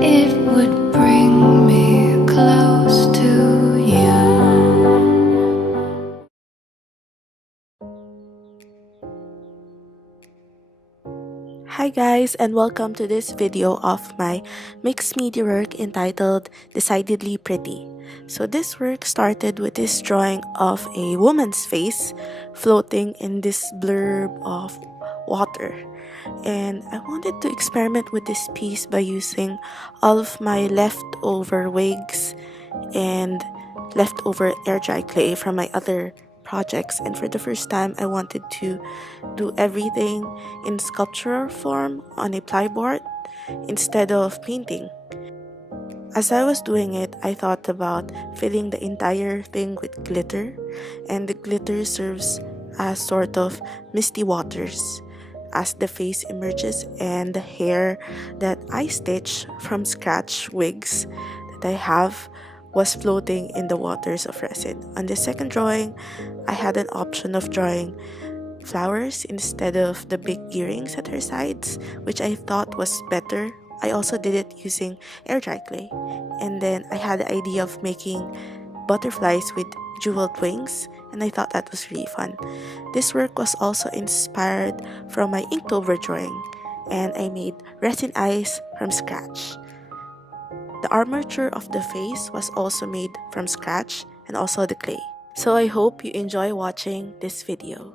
it would bring me close to you. Hi guys, and welcome to this video of my mixed media work entitled Decidedly Pretty. So this work started with this drawing of a woman's face floating in this blurb of water. And I wanted to experiment with this piece by using all of my leftover wigs and leftover air dry clay from my other projects. And for the first time, I wanted to do everything in sculptural form on a plyboard instead of painting. As I was doing it, I thought about filling the entire thing with glitter, and the glitter serves as sort of misty waters as the face emerges, and the hair that I stitched from scratch wigs that I have was floating in the waters of resin. On the second drawing, I had an option of drawing flowers instead of the big earrings at her sides, which I thought was better. I also did it using air dry clay. And then I had the idea of making butterflies with jeweled wings, and I thought that was really fun. This work was also inspired from my Inktober drawing, and I made Resin Eyes from scratch. The armature of the face was also made from scratch, and also the clay. So I hope you enjoy watching this video.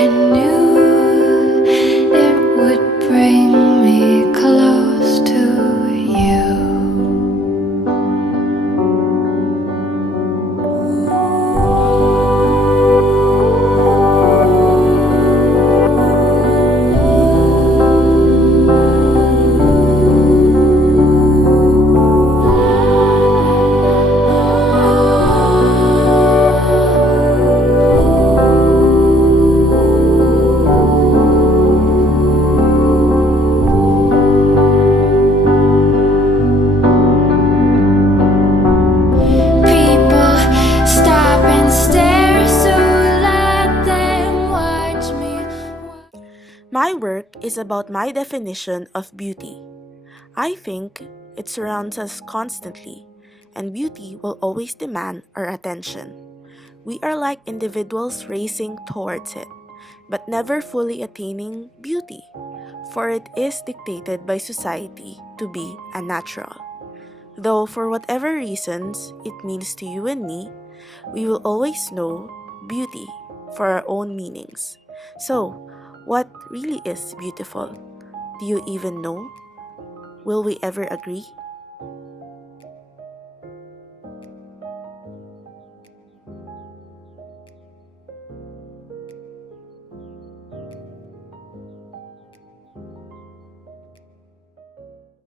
I knew it would bring me close to you. People stop and stare, so let them watch me. My work is about my definition of beauty. I think it surrounds us constantly, and beauty will always demand our attention. We are like individuals racing towards it, but never fully attaining beauty, for it is dictated by society to be unnatural. Though for whatever reasons it means to you and me, we will always know beauty for our own meanings. So, what really is beautiful? Do you even know? Will we ever agree?